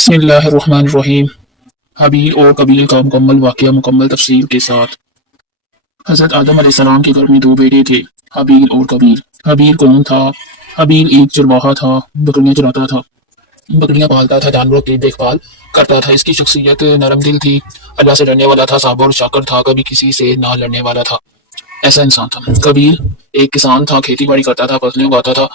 बिस्मिल्लाहिर्रहमानिर्रहीम। हाबील और कबील का मुकम्मल वाक़या मुकम्मल तफसील के साथ। हज़रत आदम अलैहिस्सलाम के घर में दो बेटे थे, हाबील और कबील। हाबील कौन था? हाबील एक चरवाहा था, बकरियां चराता था, बकरियां पालता था, जानवरों की देखभाल करता था। इसकी शख्सियत नरम दिल थी, अल्लाह से डरने वाला था, साबर और शाकर था, कभी किसी से ना लड़ने वाला था। ऐसा इंसान था। कबील एक किसान था, खेती बाड़ी करता था, फसलें उगाता था,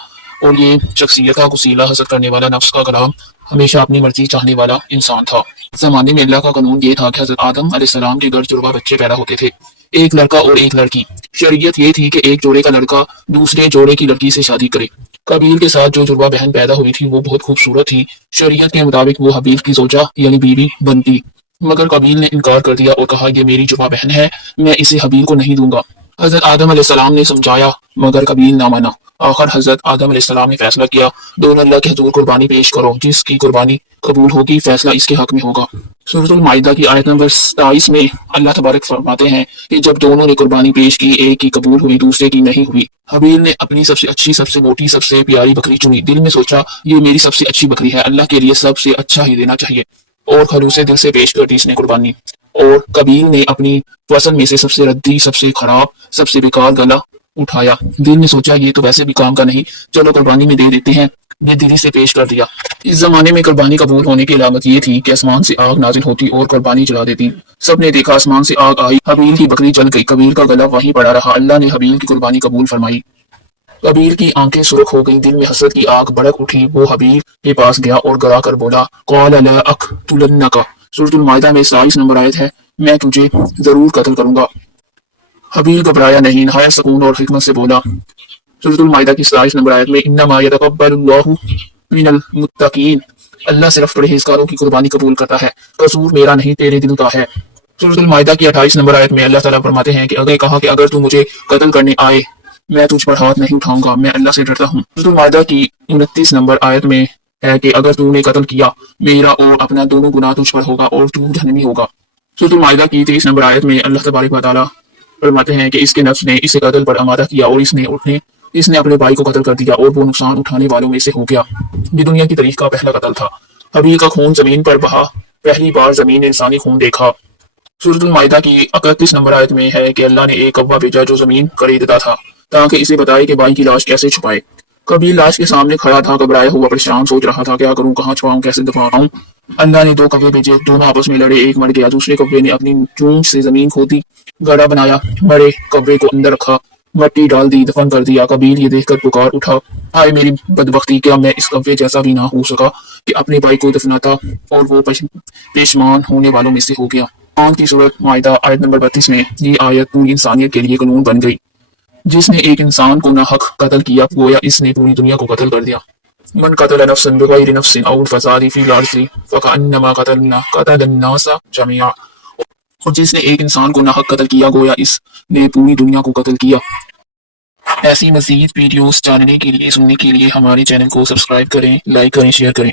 और ये शख्सियत का गुसीला, हसद करने वाला, नफ्स का गुलाम, हमेशा अपनी मर्जी चाहने वाला इंसान था। जमाने में अल्लाह का कानून ये था कि हज़रत आदम अलैहिस्सलाम के घर जुड़वा बच्चे पैदा होते थे, एक लड़का और एक लड़की। शरीयत ये थी कि एक जोड़े का लड़का दूसरे जोड़े की लड़की से शादी करे। कबील के साथ जो जुड़वा बहन पैदा हुई थी वो बहुत खूबसूरत थी। शरीयत के मुताबिक वो हबील की जोजा यानी बीवी बनती, मगर कबील ने इनकार कर दिया और कहा, ये मेरी जुड़वा बहन है, मैं इसे हबील को नहीं दूंगा। हजरत आदम अलैहिस्सलाम ने समझाया, मगर कबील ना माना। आखिर हजरत आदम अलैहिस्सलाम ने फैसला किया, दोनों अल्लाह के हुजूर कुर्बानी पेश करो, जिसकी कुर्बानी कबूल होगी फैसला इसके हक में होगा। सूरह माइदा की आयत नंबर 27 में अल्लाह तबारक फरमाते हैं कि जब दोनों ने कुर्बानी पेश की, एक की कबूल हुई, दूसरे की नहीं हुई। हबील ने अपनी सबसे अच्छी, सबसे मोटी, सबसे प्यारी बकरी चुनी। दिल में सोचा, ये मेरी सबसे अच्छी बकरी है, अल्लाह के लिए सबसे अच्छा ही देना चाहिए, और खलूसे दिल से पेश कर दी इसने कुर्बानी। और कबील ने अपनी फसल में से सबसे रद्दी, सबसे खराब, सबसे बेकार गला उठाया। दिल ने सोचा, ये तो वैसे भी काम का नहीं, चलो कुर्बानी में दे देते हैं। बेदिली से पेश कर दिया। इस जमाने में कुर्बानी कबूल होने की अलामत ये थी कि आसमान से आग नाजिल होती और कुर्बानी जला देती। सबने देखा, आसमान से आग आई, हबील की बकरी जल गई, कबील का गला वहीं पड़ा रहा। अल्लाह ने हबील की कुर्बानी कबूल फरमाई। कबील की आंखें सुर्ख हो गईं, दिल में हसद की आग भड़क उठी। वो हबील के पास गया और गला कर बोला, क़ाल ला अक़्तुलन्नका। सूरह माइदा में 27 नंबर आयत है, मैं तुझे जरूर कत्ल करूंगा। हबील घबराया नहीं, नहायत सुकून और हिकमत से बोला। सूरह माइदा की 27 नंबर आयत में, इन्नमा यतक़ब्बलुल्लाहु मिनल मुत्तक़ीन। अल्लाह सिर्फ परहेजगारों की कुर्बानी कबूल करता है, कसूर मेरा नहीं तेरे दिल का है। सूरह माइदा की 28 नंबर आयत में अल्लाह ताला फरमाते हैं कि अगर कहा कि अगर तू मुझे कत्ल करने आए, मैं तुझ पर हाथ नहीं उठाऊंगा, मैं अल्लाह से डरता हूँ। सूरह माइदा की 29 नंबर आयत में है कि अगर तूने कत्ल किया, मेरा और अपना दोनों गुनाह तुझ पर होगा और तू जहन्नमी होगा। सूरह माइदा की 23 नंबर आयत में अल्लाह तबारक व तआला फरमाते हैं कि इसके नफ्स ने इसे कत्ल पर आमादा किया और इसने अपने भाई को कत्ल कर दिया और वो नुकसान उठाने वालों में से हो गया। ये दुनिया की तारीख का पहला कत्ल था। हबील का खून जमीन पर बहा, पहली बार जमीन ने इंसानी खून देखा। सूरह माइदा की 31 नंबर आयत में है कि अल्लाह ने एक कौवा भेजा जो जमीन खरीदता था, ताकि इसे बताए कि भाई की लाश कैसे छुपाए। कबील लाश के सामने खड़ा था, घबराया हुआ, परेशान, सोच रहा था, क्या करूं, कहाँ छुपाऊं, कैसे दफनाऊं। अल्लाह ने दो कौवे भेजे, दोनों आपस में लड़े, एक मर गया, दूसरे कौवे ने अपनी चोंच से जमीन खोदी, गड्ढा बनाया, मरे कौवे को अंदर रखा, मट्टी डाल दी, दफन कर दिया। कबील ये देखकर पुकार उठा, हाय मेरी बदबख्ती, क्या मैं इस कौवे जैसा भी ना हो सका कि अपने भाई को दफनाता, और वो पेशमान होने वालों में से हो गया। कुरान की सूरत माइदा आयत नंबर 32 में ये आयत पूरी इंसानियत के लिए कानून बन गई। जिसने एक इंसान को नाहक कत्ल किया, गोया इसने पूरी दुनिया को कत्ल कर दिया। मन कतल नफ्सन बिगैर नफ्सिन औ फसाद फिल अर्ज़ि फकअन्नमा क़तलन्नास जमीआ। और जिसने एक इंसान को नाहक कत्ल किया, गोया इसने पूरी दुनिया को कत्ल किया। ऐसी मज़ीद वीडियोस जानने के लिए, सुनने के लिए हमारे चैनल को सब्सक्राइब करें, लाइक करें, शेयर करें।